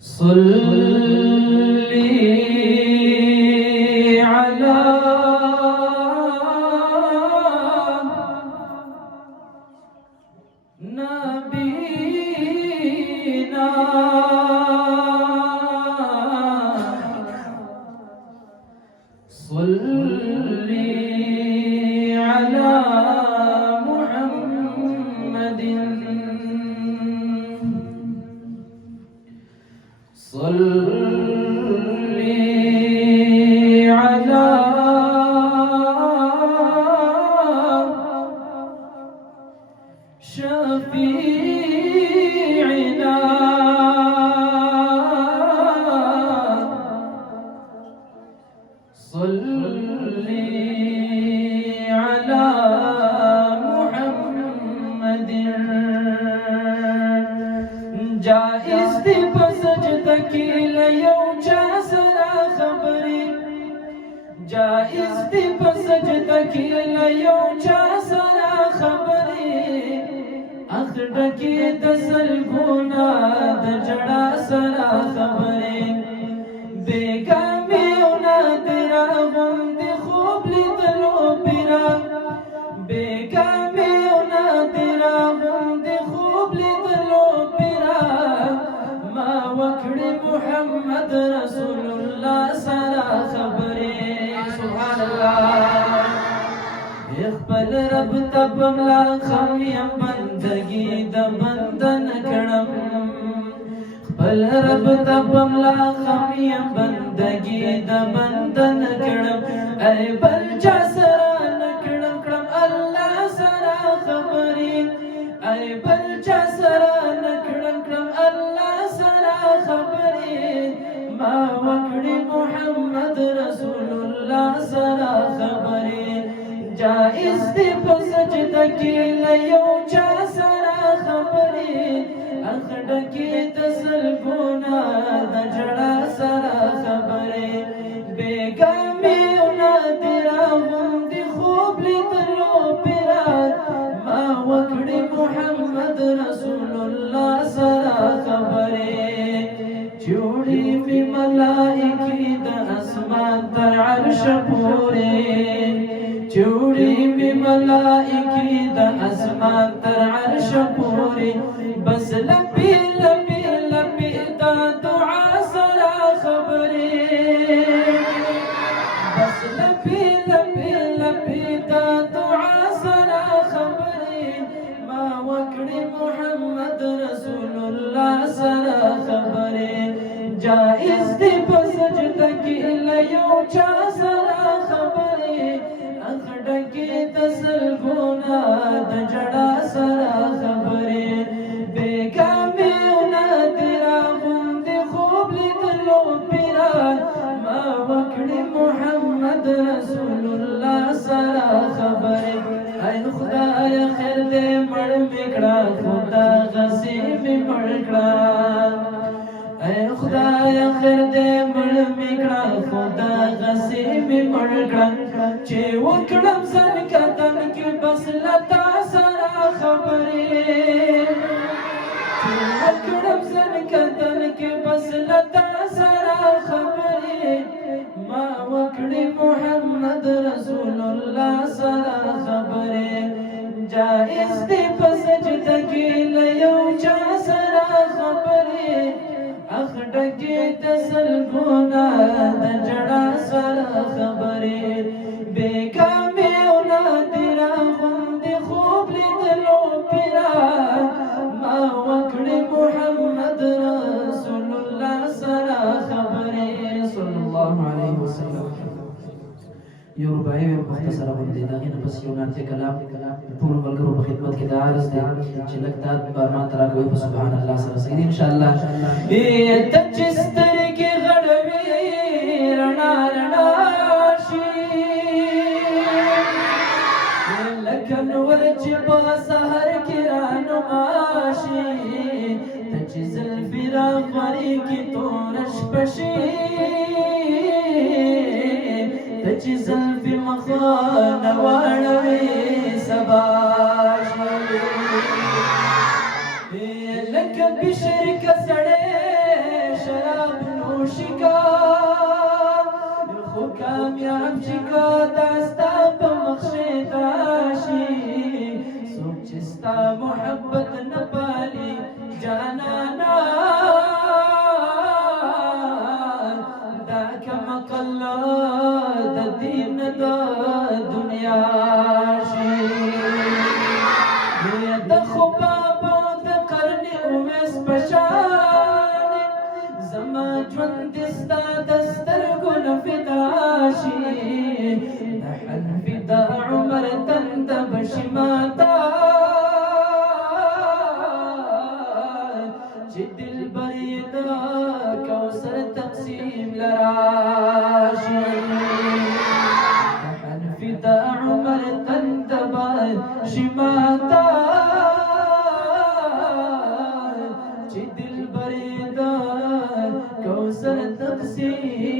صلي على نبينا صلي على محمد صلي على شفيعنا صلي على محمد جائز دی بسجدہ کی لیو چا سرا خبری جائز دی بسجدہ کی لیو چا سرا خبری اخڑ کی تسل گونا دجڑا سرا خبری بیگا میونا تیرا غند خوب لیدلو پیرا بیگا میونا تیرا غند خوب لیدلو پیرا ما وکڑی محمد رسول اللہ سرا خبری سبحان اللہ اخبر رب تبم لا خمیم بندگی دا بندن کرم بل رب تبم لا خمیم بندگی دا بندن کرم اے بل چا سرا نکڑم کرم اللہ سرا خبری اے بل چا سرا نکڑم کرم اللہ سرا خبری ما وکڑی محمد رسول اللہ سرا خبری جائز دی پسجدہ کی لیو چا سرا خبری اخڑ کی تسل گونا دجڑا سرا خبری بیگا میونا تیرا غندی خوب لیدلو پیرا ما وکڑی محمد رسول اللہ سرا خبری جوڑی بھی ملائکی دا اسمان تر عرش پورے جوڑی بھی ملائکی دا اسمان تر عرش پوری بس لبی لبی لبی دا دعا سرا خبری بس لبی لبی لبی دا دعا سرا خبری ما وکڑی محمد رسول اللہ سرا خبری جائز دی بسجدہ کی لیو چا سرا خبری اخڑکی تسل گونا دجڑا سرا خبری بیگا میونا تیرا غند خوب لیدلو پیرا ما وکڑی محمد رسول اللہ سرا خبری اے خدای خیر دے مڑ مکڑا خدا غصیب مڑکڑا اے خدای خیر دے مڑ مکڑا خدا غصیب مڑکڑا چه وکڑم زن کتن کی بس لتا سرا خبری چه وکڑم زن کتن کی بس لتا سرا خبری ما وکڑی محمد رسول اللہ سرا خبری جائز دی پسجدہ کی لیو چا سرا خبری اخڑکی تسل گونا دجڑا سرا خبری بیگا میونا تیرا غند خوب لیدلو پیرا ما وکڑی محمد رسول اللہ سرا خبری صلی اللہ علیہ وسلم یو رباعی مختصر غندی داغین پس یو ناتی کلام پور ملگرو بخدمت کی دعارز دی چلک داد بارمان تراکوی پس سبحان اللہ سر سیدی انشاءاللہ تچستر کی غڑوی رنا رنا شی لکن ورچ با سہر کی رانماشی تچ زلفی را غری کی تورش پشی تچ زلفی مخان واڑوی سباشی لکن بشر کسڑے شي نحن فدا عمر تند بشماتا جد البريدا كوثر تقسيم لراشي نحن فدا عمر تند بشماتا جد البريدا كوثر تقسيم